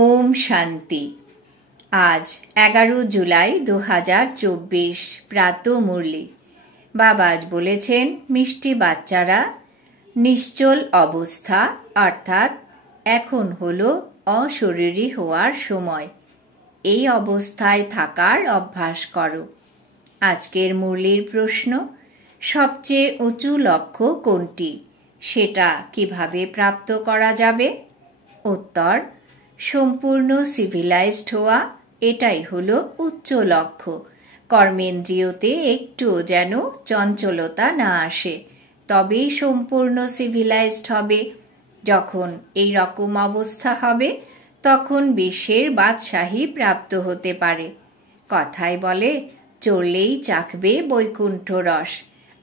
ওম শান্তি। আজ 11 জুলাই 2024 প্রাত মুরলি। বাবা আজ বলেছেন, মিষ্টি বাচ্চারা, নিশ্চল অবস্থা অর্থাৎ এখন হলো অশরীরী হওয়ার সময়। এই অবস্থায় থাকার অভ্যাস করো। আজকের মুরলির প্রশ্ন, সবচেয়ে উঁচু লক্ষ্য কোনটি, সেটা কিভাবে প্রাপ্ত করা যাবে? উত্তর, সম্পূর্ণ সিভিলাইজড হওয়া, এটাই হলো উচ্চ লক্ষ্য। কর্মেন্দ্রিয়তে একটুও যেন চঞ্চলতা না আসে, তবেই সম্পূর্ণ সিভিলাইজড হবে। যখন এই রকম অবস্থা হবে, তখন বিশ্বের বাদশাহী প্রাপ্ত হতে পারে। কথায় বলে, চললেই চাখবে বৈকুণ্ঠ রস,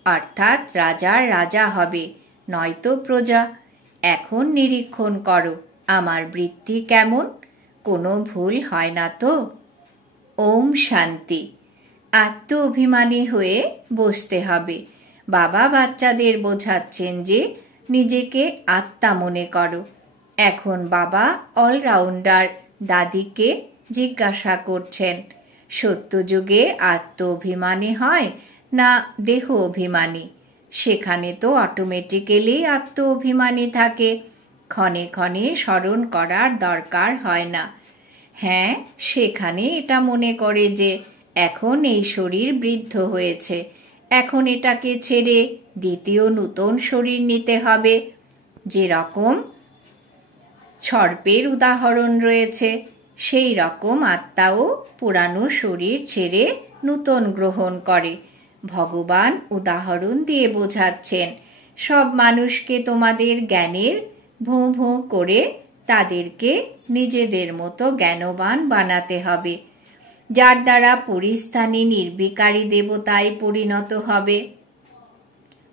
অর্থাৎ রাজার রাজা হবে, নয়তো প্রজা। এখন নিরীক্ষণ করো, আমার বৃত্তি কেমন, কোনো ভুল হয় না তো? ওম শান্তি। আত্ম অভিমানী হয়ে বসতে হবে। বাবা বাচ্চাদের বোঝাচ্ছেন যে নিজেকে আত্মা মনে করো। এখন বাবা অলরাউন্ডার দাদিকে জিজ্ঞাসা করছেন, সত্যযুগে আত্ম অভিমানী হয় না দেহ অভিমানী? সেখানে তো অটোমেটিক্যালি আত্ম অভিমানী থাকে, ক্ষণে ক্ষণে স্মরণ করার দরকার হয় না। হ্যাঁ, সেখানে এটা মনে করে যে এখন এই শরীর বৃদ্ধ হয়েছে, এখন এটাকে ছেড়ে দ্বিতীয় নূতন শরীর নিতে হবে। যেরকম সর্পের উদাহরণ রয়েছে, সেই রকম আত্মাও পুরানো শরীর ছেড়ে নূতন গ্রহণ করে। ভগবান উদাহরণ দিয়ে বোঝাচ্ছেন, সব মানুষকে তোমাদের জ্ঞানের ভোঁ ভোঁ করে তাদেরকে নিজেদের মতো জ্ঞানবান বানাতে হবে, যার দ্বারা পরিস্থানী নির্বিকারী দেবতায় পরিণত হবে।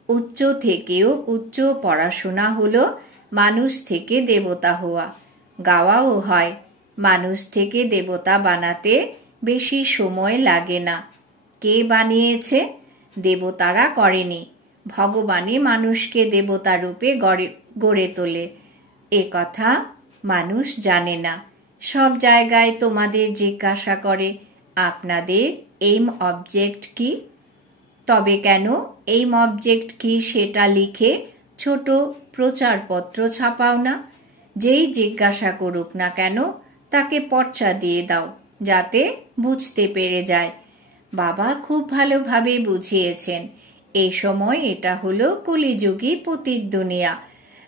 উচ্চ থেকেও উচ্চ পড়াশোনা হলো মানুষ থেকে দেবতা হওয়া। গাওয়াও হয়, মানুষ থেকে দেবতা বানাতে বেশি সময় লাগে না। কে বানিয়েছে? দেবতারা করেনি, ভগবানই মানুষকে দেবতা রূপে গড়ে তোলে। এ কথা মানুষ জানে না। সব জায়গায় তোমাদের জিজ্ঞাসা করে, আপনাদের এইম অবজেক্ট কি? তবে কেন এইম অবজেক্ট কি সেটা লিখে ছোট প্রচারপত্র ছাপাও না? যেই জিজ্ঞাসা করুক না কেন, তাকে পর্চা দিয়ে দাও, যাতে বুঝতে পেরে যায়। বাবা খুব ভালোভাবে বুঝিয়েছেন, এই সময় এটা হলো কলিযুগী পতিত দুনিয়া,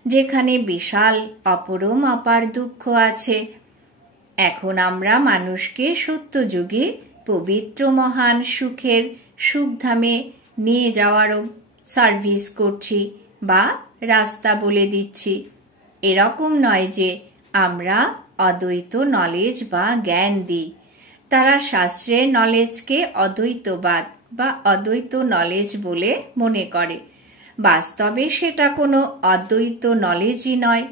যেখানে বিশাল অপরম অপার দুঃখ আছে। এখন আমরা মানুষকে সত্যযুগী পবিত্র মহান সুখের সুখধামে নিয়ে যাওয়ারও সার্ভিস করছি বা রাস্তা বলে দিচ্ছি। এরকম নয় যে আমরা অদ্বৈত নলেজ বা জ্ঞান দিই। তারা শাস্ত্রের নলেজকে অদ্বৈতবাদ বা অদ্বৈত নলেজ বলে মনে করে। বাস্তবে সেটা কোনো অদ্বৈত নলেজই নয়।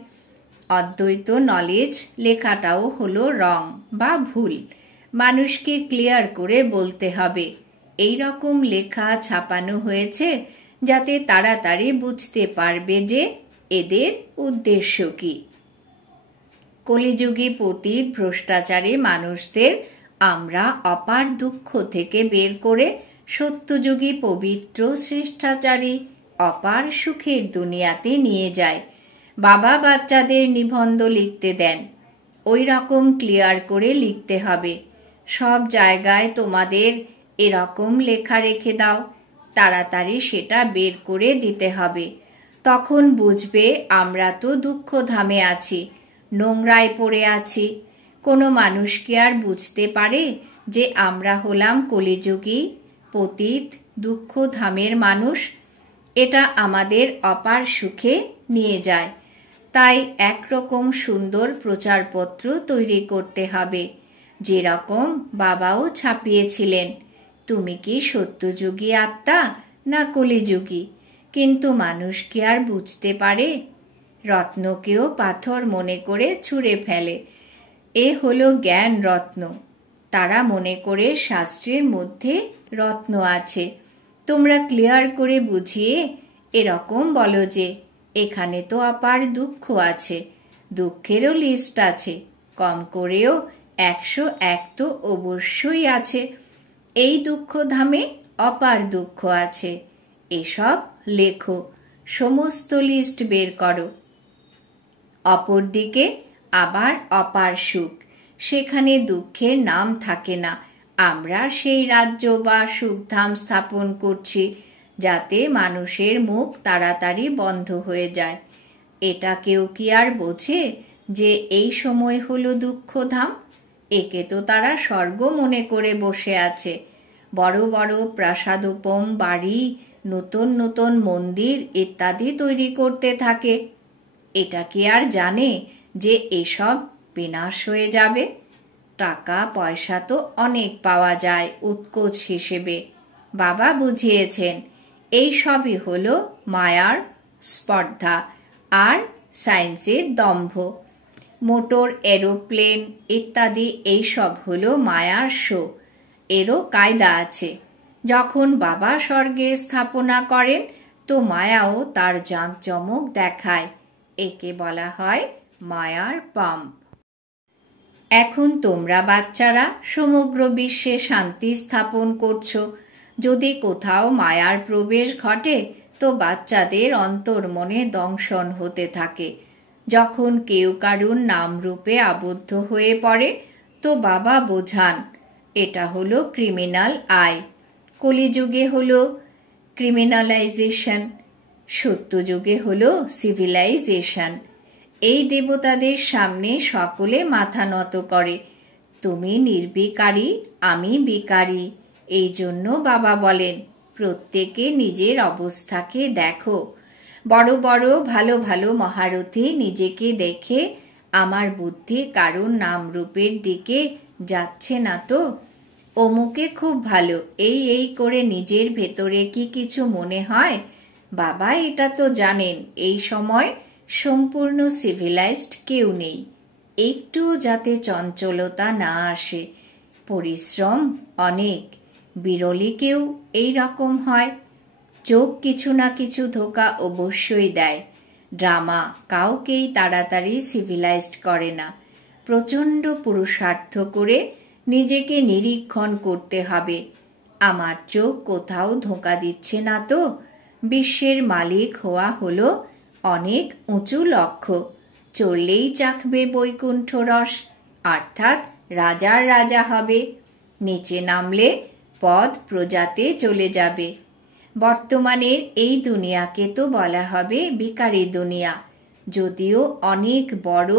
অদ্বৈত নলেজ লেখাটাও হলো রং বা ভুল। মানুষকে ক্লিয়ার করে বলতে হবে, এই রকম লেখা ছাপানো হয়েছে যাতে তাড়াতাড়ি বুঝতে পারবে যে এদের উদ্দেশ্য কি। কলিযুগী পতিত ভ্রষ্টাচারী মানুষদের আমরা অপার দুঃখ থেকে বের করে সত্যযুগী পবিত্র শ্রেষ্ঠাচারী অপার সুখের দুনিয়াতে নিয়ে যায়। বাবা বাচ্চাদের নিবন্ধ লিখতে দেন, ওই রকম ক্লিয়ার করে লিখতে হবে। সব জায়গায় তোমাদের এরকম লেখা রেখে দাও, তাড়াতাড়ি সেটা বের করে দিতে হবে। তখন বুঝবে আমরা তো দুঃখ ধামে আছি, নোংরায় পড়ে আছি। কোনো মানুষ কি আর বুঝতে পারে যে আমরা হলাম কলিযুগী পতিত দুঃখ ধামের মানুষ? এটা আমাদের অপার সুখে নিয়ে যায়। তাই একরকম সুন্দর প্রচারপত্র তৈরি করতে হবে, যেরকম বাবাও ছাপিয়েছিলেন, তুমি কি সত্যযুগী আত্মা না কলিযুগী? কিন্তু মানুষ কি আর বুঝতে পারে? রত্নকেও পাথর মনে করে ছুঁড়ে ফেলে। এ হলো জ্ঞান রত্ন। তারা মনে করে শাস্ত্রের মধ্যে রত্ন আছে। তোমরা ক্লিয়ার করে বুঝিয়ে এরকম বলো যে এখানে তো অপার দুঃখ আছে, দুঃখেরও লিস্ট আছে, কম করেও 101 তো অবশ্যই আছে। এই দুঃখধামে অপার দুঃখ আছে। এসব লেখো, সমস্ত লিস্ট বের করো। অপরদিকে আবার অপার সুখ, সেখানে দুঃখের নাম থাকে না। আমরা সেই রাজ্য বা সুখধাম স্থাপন করছি যাতে মানুষের মুখ তাড়াতাড়ি বন্ধ হয়ে যায়। এটা কেউ কি আর বোঝে যে এই সময় হলো দুঃখধাম? একে তো তারা স্বর্গ মনে করে বসে আছে। বড় বড় প্রাসাদোপম বাড়ি, নতুন নতুন মন্দির ইত্যাদি তৈরি করতে থাকে। এটা কি আর জানে যে এসব বিনাশ হয়ে যাবে? টাকা পয়সা তো অনেক পাওয়া যায় উৎকোচ হিসেবে। বাবা বুঝিয়েছেন এই সবই হলো মায়ার স্পর্ধা আর সায়েন্সের দম্ভ। মোটর, এরোপ্লেন ইত্যাদি এইসব হলো মায়ার শো। এরও কায়দা আছে। যখন বাবা স্বর্গের স্থাপনা করেন তো মায়াও তার জাঁকজমক দেখায়। একে বলা হয় মায়ার পাম্প। এখন তোমরা বাচ্চারা সমগ্র বিশ্বে শান্তি স্থাপন করছো। যদি কোথাও মায়ার প্রবেশ ঘটে তো বাচ্চাদের অন্তর্মনে দংশন হতে থাকে। যখন কেউ কারুর নামরূপে আবদ্ধ হয়ে পড়ে তো বাবা বোঝান এটা হলো ক্রিমিনাল আয়। কলিযুগে হলো ক্রিমিনালাইজেশন, সত্যযুগে হলো সিভিলাইজেশন। এই দেবতাদের সামনে সকলে মাথা নত করে। তুমি নির্বিকারী, আমি বিকারী। এই জন্য বাবা বলেন প্রত্যেকে নিজের অবস্থাকে দেখো। বড় বড় ভালো ভালো মহারথী নিজেকে দেখে আমার বুদ্ধি কারুর নামরূপের দিকে যাচ্ছে না তো? অমুকে খুব ভালো, এই করে নিজের ভেতরে কি কিছু মনে হয়? বাবা এটা তো জানেন এই সময় সম্পূর্ণ সিভিলাইজড কেউ নেই। একটুও যাতে চঞ্চলতা না আসে। পরিশ্রম অনেক, বিরলই কেউ এই রকম হয়। চোখ কিছু না কিছু ধোকা অবশ্যই দেয়। ড্রামা কাউকেই তাড়াতাড়ি সিভিলাইজড করে না। প্রচণ্ড পুরুষার্থ করে নিজেকে নিরীক্ষণ করতে হবে। আমার চোখ কোথাও ধোঁকা দিচ্ছে না তো? বিশ্বের মালিক হওয়া হলো অনেক উঁচু লক্ষ্য। চললেই চাখবে বৈকুণ্ঠ রস, অর্থাৎ রাজার রাজা হবে। নিচে নামলে পদ প্রজাতে চলে যাবে। বর্তমানের এই দুনিয়াকে তো বলা হবে ভিখারি দুনিয়া। যদিও অনেক বড়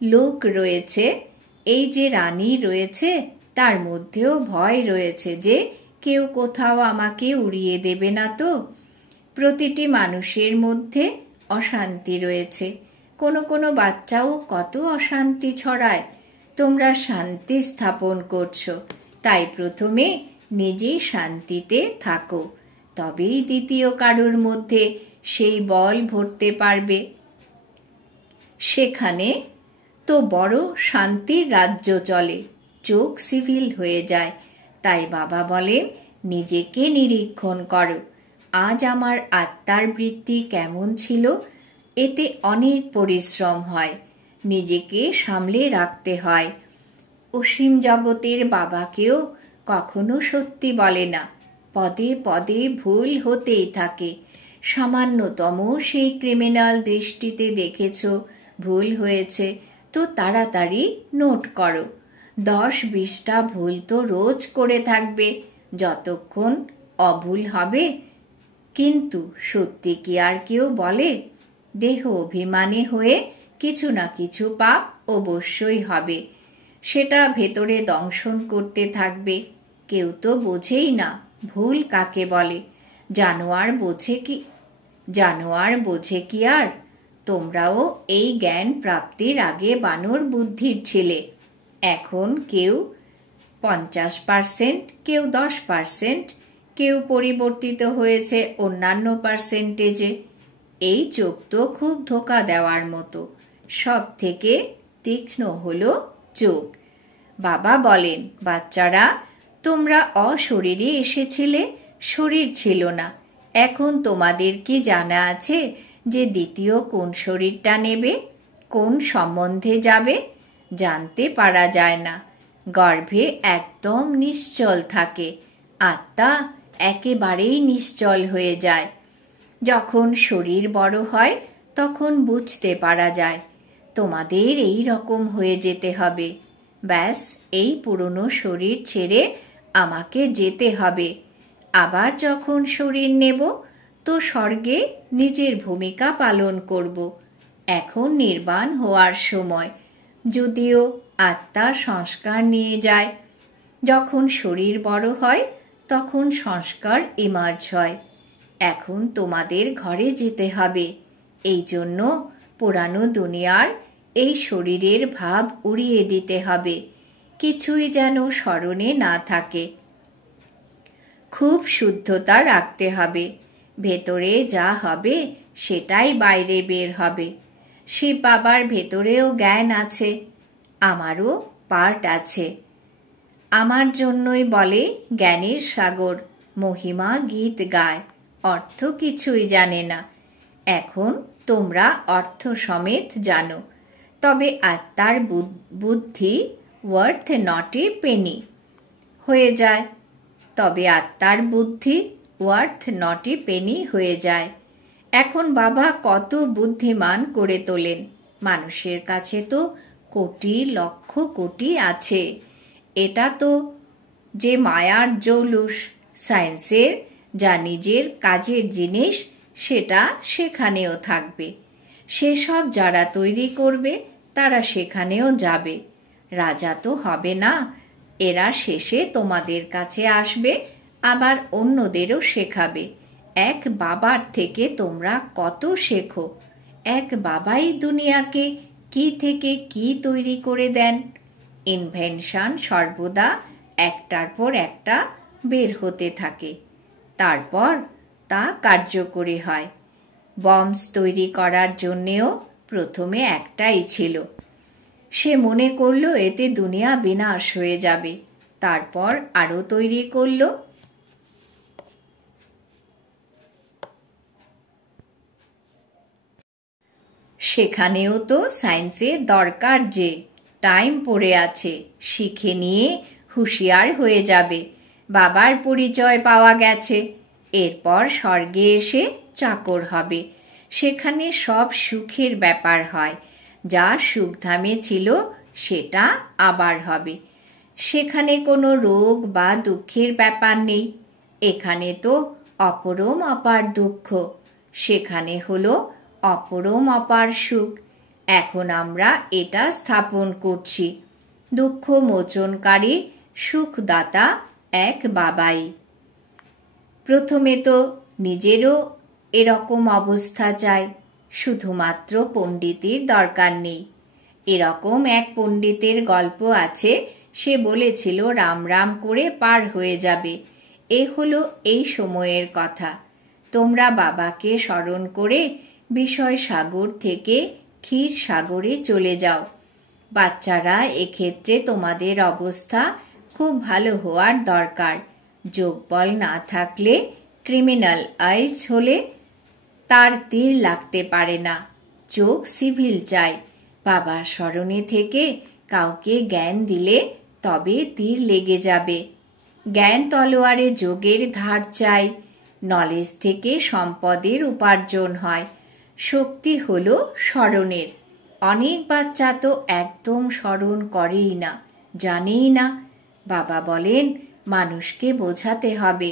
লোক রয়েছে, এই যে রানী রয়েছে তার মধ্যেও ভয় রয়েছে যে কেউ কোথাও আমাকে উড়িয়ে দেবে না তো। প্রতিটি মানুষের মধ্যে অশান্তি রয়েছে। কোনো কোনো বাচ্চাও কত অশান্তি ছড়ায়। তোমরা শান্তি স্থাপন করছো, তাই প্রথমে নিজে শান্তিতে থাকো, তবেই দ্বিতীয় কারুর মধ্যে সেই বল ভরতে পারবে। সেখানে তো বড় শান্তির রাজ্য চলে, চোখ সিভিল হয়ে যায়। তাই বাবা বলেন নিজেকে নিরীক্ষণ করো। আজ আমার আত্মার বৃত্তি কেমন ছিল? এতে অনেক পরিশ্রম হয়, নিজেকে সামলে রাখতে হয়। অসীম জগতের বাবাকেও কখনো সত্যি বলে না। পদে পদে ভুল হতেই থাকে। সামান্যতম সেই ক্রিমিনাল দৃষ্টিতে দেখেছ ভুল হয়েছে তো তাড়াতাড়ি নোট করো। 10-20টা ভুল তো রোজ করে থাকবে যতক্ষণ অভুল হবে। কিন্তু সত্যি কি আর কেউ বলে? দেহ অভিমানী হয়ে কিছু না কিছু পাপ অবশ্যই হবে। সেটা ভেতরে দংশন করতে থাকবে। কেউ তো বোঝেই না ভুল কাকে বলে। জানোয়ার বোঝে কি আর? তোমরাও এই জ্ঞান প্রাপ্তির আগে বানর বুদ্ধির ছিলে। এখন কেউ 50%, কেউ 10%, কেউ পরিবর্তিত হয়েছে অন্যান্য পার্সেন্টেজে। এই চোখ তো খুব ধোকা দেওয়ার মতো। সব থেকে তীক্ষ্ণ হলো চোখ। বাবা বলেন বাচ্চারা, তোমরা অশরীরে এসেছিলে, শরীর ছিল না। এখন তোমাদের কি জানা আছে যে দ্বিতীয় কোন শরীরটা নেবে, কোন সম্বন্ধে যাবে? জানতে পারা যায় না। গর্ভে একদম নিশ্চল থাকে, আত্মা একেবারেই নিশ্চল হয়ে যায়। যখন শরীর বড় হয় তখন বুঝতে পারা যায় তোমাদের এই রকম হয়ে যেতে হবে। ব্যাস, এই পুরনো শরীর ছেড়ে আমাকে যেতে হবে। আবার যখন শরীর নেব তো স্বর্গে নিজের ভূমিকা পালন করব। এখন নির্বাণ হওয়ার সময়, যদিও আত্মা সংস্কার নিয়ে যায়। যখন শরীর বড় হয় তখন সংস্কার ইমার্জ হয়। এখন তোমাদের ঘরে যেতে হবে। এই জন্য পুরানো দুনিয়ার এই শরীরের ভাব উড়িয়ে দিতে হবে, কিছুই যেন স্মরণে না থাকে। খুব শুদ্ধতা রাখতে হবে। ভেতরে যা হবে সেটাই বাইরে বের হবে। শিব বাবার ভেতরেও জ্ঞান আছে, আমারও পার্ট আছে। আমার জন্যই বলে জ্ঞানের সাগর, মহিমা গীত গায়, অর্থ কিছুই জানে না। এখন তোমরা অর্থ সমেত জানো, তবে আত্মার বুদ্ধি ওয়ার্থ নট এ পেনি হয়ে যায়। তবে আত্মার বুদ্ধি ওয়ার্থ নট এ পেনি হয়ে যায়। এখন বাবা কত বুদ্ধিমান করে তোলেন। মানুষের কাছে তো কোটি লক্ষ কোটি আছে। এটা তো যে মায়ার জৌলুস, সায়েন্সের যা নিজের কাজের জিনিস সেটা সেখানেও থাকবে। সেসব যারা তৈরি করবে তারা সেখানেও যাবে। রাজা তো হবে না, এরা শেষে তোমাদের কাছে আসবে, আবার অন্যদেরও শেখাবে। এক বাবার থেকে তোমরা কত শেখো। এক বাবাই দুনিয়াকে কি থেকে কি তৈরি করে দেন। ইনভেনশন সর্বদা একটার পর একটা বের হতে থাকে, তারপর তা কার্যকরী হয়। বম্বস তৈরি করার জন্যেও প্রথমে একটাই ছিল। সে মনে করল এতে দুনিয়া বিনাশ হয়ে যাবে, তারপর আরো তৈরি করলো। সেখানেও তো সায়েন্সের দরকার, যে টাইম পড়ে আছে, শিখে নিয়ে হুঁশিয়ার হয়ে যাবে। বাবার পরিচয় পাওয়া গেছে, এরপর স্বর্গে এসে চাকর হবে। সেখানে সব সুখের ব্যাপার হয়, যা সুখধামে ছিল সেটা আবার হবে। সেখানে কোনো রোগ বা দুঃখের ব্যাপার নেই। এখানে তো অপরম অপার দুঃখ, সেখানে হলো অপরম অপার সুখ। এখন আমরা এটা স্থাপন করছি। দুঃখ মোচনকারী সুখদাতা এক বাবাই। প্রথমে তো নিজেরও এরকম অবস্থা চাই, শুধুমাত্র পণ্ডিতের দরকার নেই। এরকম এক পণ্ডিতের গল্প আছে, সে বলেছিল রাম রাম করে পার হয়ে যাবে। এ হলো এই সময়ের কথা। তোমরা বাবাকে স্মরণ করে বিষয় সাগর থেকে ক্ষীর সাগরে চলে যাও। বাচ্চারা, এক্ষেত্রে তোমাদের অবস্থা খুব ভালো হওয়ার দরকার। যোগবল না থাকলে, ক্রিমিনাল আইজ হলে তার তীর লাগতে পারে না। চোখ সিভিল চাই। বাবা স্মরণে থেকে কাউকে জ্ঞান দিলে তবে তীর লেগে যাবে। জ্ঞান তলোয়ারে যোগের ধার চাই। নলেজ থেকে সম্পদের উপার্জন হয়। শক্তি হলো স্মরণের। অনেক বাচ্চা তো একদম স্মরণ করেই না, জানেই না। বাবা বলেন মানুষকে বোঝাতে হবে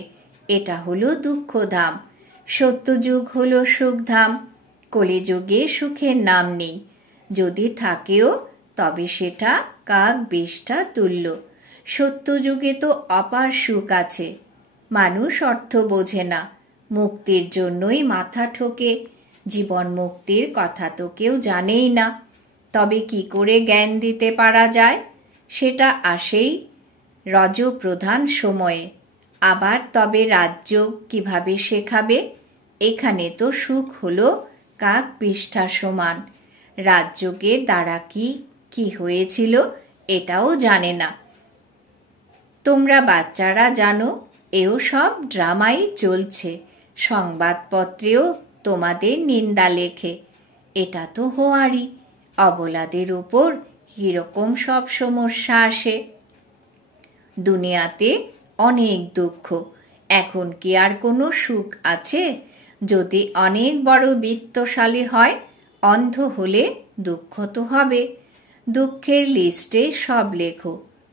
এটা হলো দুঃখধাম, সত্যযুগ হলো সুখধাম। কলিযুগে সুখের নাম নেই, যদি থাকেও তবে সেটা কাক বিষ্ঠা তুল্য। সত্যযুগে তো অপার সুখ আছে। মানুষ অর্থ বোঝে না, মুক্তির জন্যই মাথা ঠোকে। জীবন মুক্তির কথা তো কেউ জানেই না। তবে কি করে জ্ঞান দিতে পারা যায়, সেটা আসেই রজপ্রধান সময়ে। আবার তবে রাজ্য কিভাবে শেখাবে? এখানে তো সুখ হলো কাক বিষ্ঠা সমান। রাজযোগের দ্বারা কি হয়েছিল এটাও জানে না। তোমরা বাচ্চারা জানো এও সব ড্রামাই চলছে। সংবাদপত্রেও তোমাদের নিন্দা লেখে। এটা তো হওয়ারই। অবলাদের উপর কিরকম সব সমস্যা আসে। দুনিয়াতে অনেক দুঃখ, এখন কি আর কোনো সুখ আছে? যদি অনেক বড় বিত্তশালী হয়, অন্ধ হলে দুঃখ তো হবে। দুঃখের লিস্টে সব লেখো।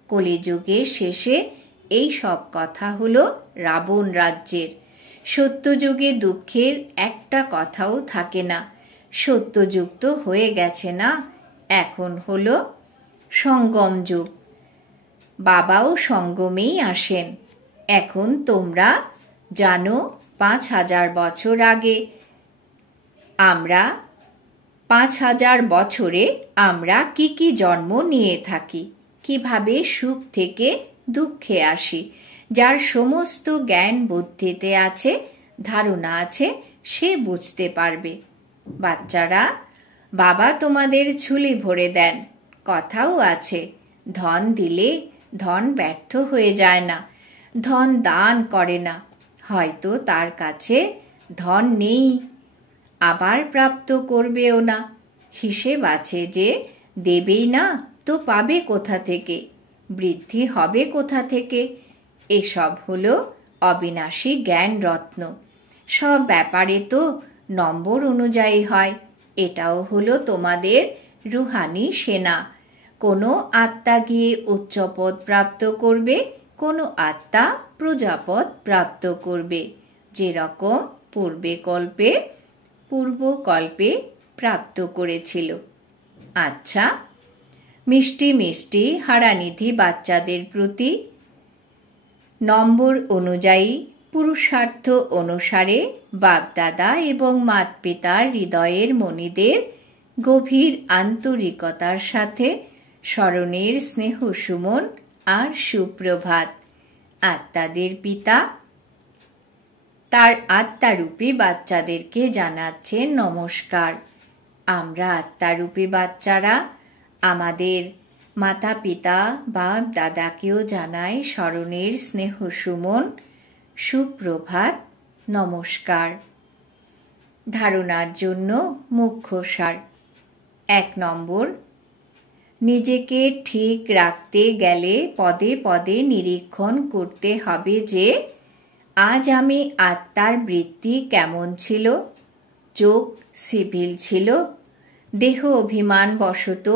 কলিযুগের শেষে এই সব কথা হলো রাবণ রাজ্যের। সত্যযুগে দুঃখের একটা কথাও থাকে না। সত্যযুগ তো হয়ে গেছে না, এখন হলো সঙ্গম যুগ। বাবাও সঙ্গমেই আসেন। এখন তোমরা জানো 5000 বছর আগে 5000 বছরে আমরা কি জন্ম নিয়ে থাকি, কিভাবে সুখ থেকে দুঃখে আসি। যার সমস্ত জ্ঞান বুদ্ধিতে আছে, ধারণা আছে, সে বুঝতে পারবে। বাচ্চারা, বাবা তোমাদের ঝুলি ভরে দেন। কথাও আছে, ধন দিলে ধন ব্যর্থ হয়ে যায় না। ধন দান করে না, হয়তো তার কাছে ধন নেই, আবার প্রাপ্ত করবেও না। হিসেব আছে যে দেবেই না তো পাবে কোথা থেকে, বৃদ্ধি হবে কোথা থেকে। এসব হলো অবিনাশী জ্ঞান রত্ন। সব ব্যাপারে তো নম্বর অনুযায়ী হয়। এটাও হলো তোমাদের রুহানি সেনা। কোনো আত্মা গিয়ে উচ্চপদ প্রাপ্ত করবে, কোনো আত্মা প্রজাপদ প্রাপ্ত করবে, যেরকম পূর্বকল্পে প্রাপ্ত করেছিল। আচ্ছা, মিষ্টি মিষ্টি হারানিধি বাচ্চাদের প্রতি নম্বর অনুযায়ী, পুরুষার্থ অনুসারে বাপদাদা এবং মাতপিতার হৃদয়ের মণিদের গভীর আন্তরিকতার সাথে স্মরণের স্নেহ সুমন আর সুপ্রভাত। আত্মাদের পিতা তার আত্মারূপী বাচ্চাদেরকে জানাচ্ছেন নমস্কার। আমরা আত্মারূপী বাচ্চারা আমাদের মাতা পিতা বাপ দাদাকেও জানাই স্মরণের স্নেহ সুমন, সুপ্রভাত, নমস্কার। ধারণার জন্য মুখ্য সার। 1 নম্বর, নিজেকে ঠিক রাখতে গেলে পদে পদে নিরীক্ষণ করতে হবে যে আজ আমি আত্মার বৃত্তি কেমন ছিল। চোখ সিভিল ছিল, দেহ অভিমান বশত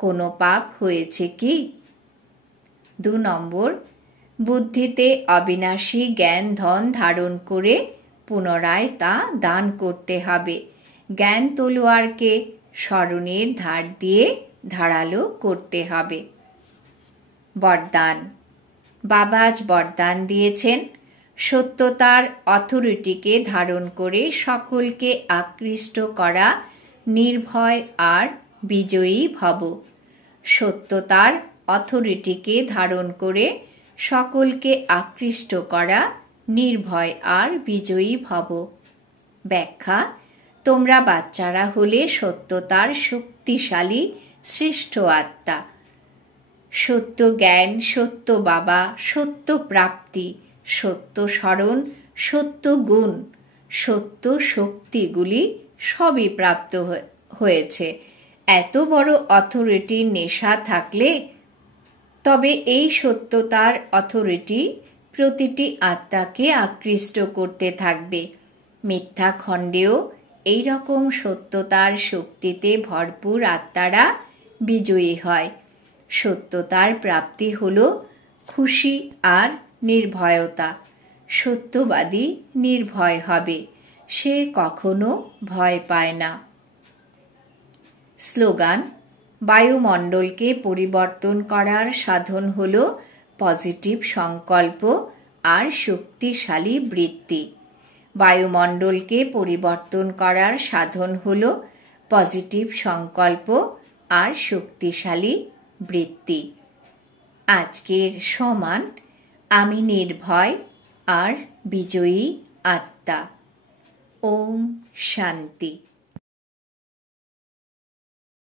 কোনো পাপ হয়েছে কি। 2 নম্বর, বুদ্ধিতে অবিনাশী জ্ঞান ধন ধারণ করে পুনরায় তা দান করতে হবে। জ্ঞান তলোয়ারকে স্মরণের ধার দিয়ে ধারালো করতে হবে। বরদান। বাবা আজ বরদান দিয়েছেন, সত্যতার অথরিটিকে ধারণ করে সকলকে আকৃষ্ট করা, নির্ভয় আর বিজয়ী ভব। সত্যতার অথরিটিকে ধারণ করে সকলকে আকৃষ্ট করা, নির্ভয় আর বিজয়ী ভব। ব্যাখ্যা: তোমরা বাচ্চারা হলে সত্যতার শক্তিশালী শ্রেষ্ঠ আত্মা। সত্য জ্ঞান, সত্য বাবা, সত্য প্রাপ্তি, সত্য স্মরণ, সত্য গুণ, সত্য শক্তিগুলি সবই প্রাপ্ত হয়েছে। এত বড় অথরিটির নেশা থাকলে তবে এই সত্যতার অথরিটি প্রতিটি আত্মাকে আকৃষ্ট করতে থাকবে। মিথ্যা খণ্ডেও এই রকম সত্যতার শক্তিতে ভরপুর আত্মারা বিজয়ী হয়। সত্যতার প্রাপ্তি হল খুশি আর নির্ভয়তা। সত্যবাদী নির্ভয় হবে, সে কখনো ভয় পায় না। স্লোগান: বায়ুমণ্ডলকে পরিবর্তন করার সাধন হল পজিটিভ সংকল্প আর শক্তিশালী বৃত্তি। বায়ুমণ্ডলকে পরিবর্তন করার সাধন হল পজিটিভ সংকল্প আর শক্তিশালী বৃত্তি। আজকের সমান আমি নির্ভয় আর বিজয়ী আত্মা। ওম শান্তি।